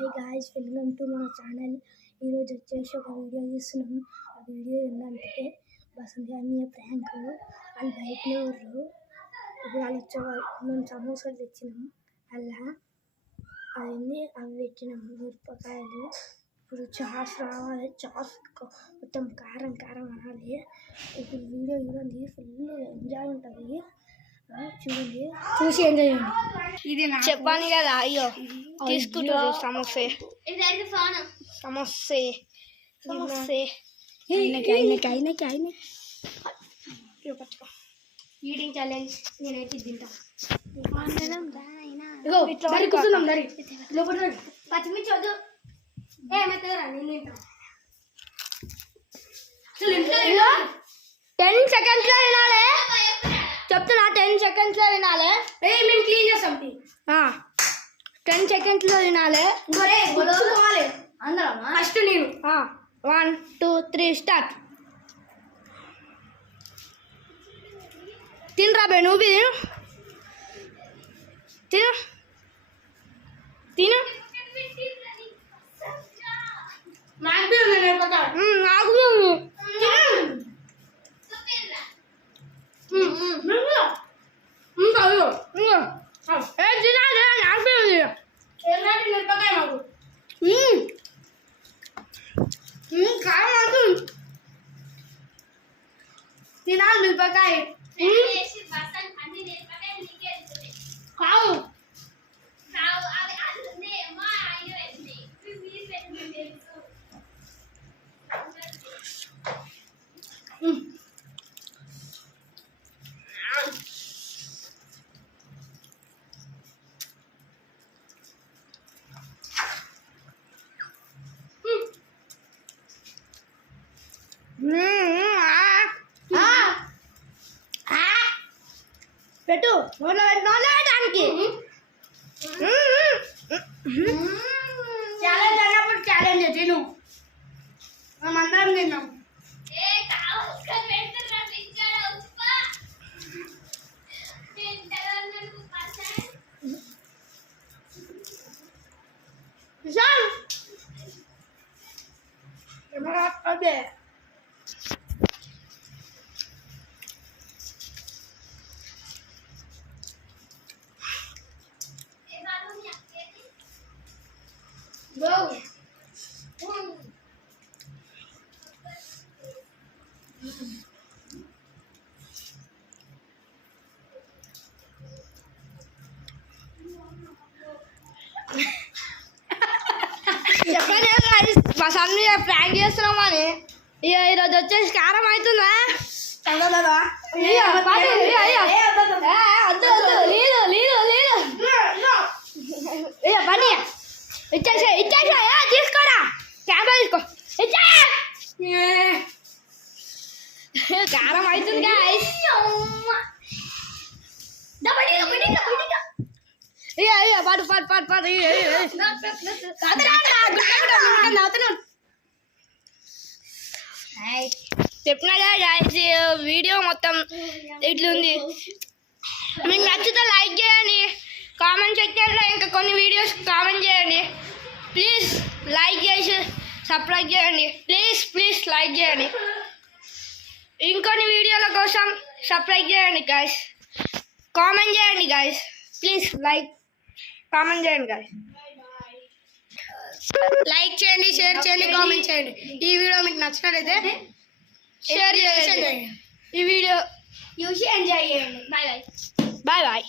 Hi guys, welcome to మన channel. ఈరోజు వచ్చేసి ఒక వీడియో తీస్తున్నాం. ఆ వీడియో ఏంటంటే బసంతి అన్నయ్య ప్రాంక్. వాళ్ళు బయటనే ఉర్రు. ఇప్పుడు వాళ్ళు వచ్చేవాళ్ళు. మేము సమోసాలు తెచ్చినాము. అలా అవన్నీ అవి పెట్టినాము. మిరపకాయలు. ఇప్పుడు చాస్ రావాలి. చాస్ మొత్తం కారం కారం అనాలి. ఇప్పుడు వీడియో ఇవ్వండి. ఫుల్ ఎంజాయ్ ఉంటుంది. చూడండి, చూసి ఎంజాయ్ చేయండి. ఇది చెప్పాను కదా. అయ్యో తీసుకుంటారు సమోసే సమోసే సమోసే ఈటింగ్ ఛాలెంజ్ నేనైతే తింటా. పచ్చిమిర్చి వద్దు. ఏమవుతుందా నేను తింటా. 10 seconds లో వినాలి చెప్తున్నా. 10 seconds లో వినాలి. మేము క్లీన్ చేస్తాం. 10 seconds లో వినాలి. ఫస్ట్ నేను 1 2 3 స్టార్ట్. తినరా బే, నువ్వు తిను తిను తిను. నాకు తినాలి మిరపకాయ. పెట్టు నోడానికి. ఛాలెంజ్ అన్నప్పుడు ఛాలెంజ్ తిను. మేమందరం తిన్నాం. అదే చెప్పండి మా సన్ని ప్రాంక్ చేస్తున్నామని. ఈరోజు వచ్చేసి కారం అవుతుందా? పని ఇచ్చేసా తీసుకోరా. కెమెరా తీసుకో. కారం అవుతుంది గాయ్స్. పాటు పాటు పాటు పాటు చెప్పినా గాయ్స్, వీడియో మొత్తం ఇట్లుంది. మీకు నచ్చితే లైక్ చేయండి. కామెంట్ సెక్షన్లో ఇంకా కొన్ని వీడియోస్ కామెంట్ చేయండి. ప్లీజ్ లైక్ చేసి సబ్స్క్రైబ్ చేయండి. ప్లీజ్ ప్లీజ్ లైక్ చేయండి. ఇంకొన్ని వీడియోల కోసం సబ్స్క్రైబ్ చేయండి గాయ్స్. కామెంట్ చేయండి గాయ్స్. ప్లీజ్ లైక్ కామెంట్ చేయండి గాయ్స్. లైక్ చేయండి, షేర్ చేయండి, కామెంట్ చేయండి. ఈ వీడియో మీకు నచ్చినట్లయితే షేర్ చేయండి. ఈ వీడియో చూసి ఎంజాయ్ చేయండి. Bye bye. Bye bye.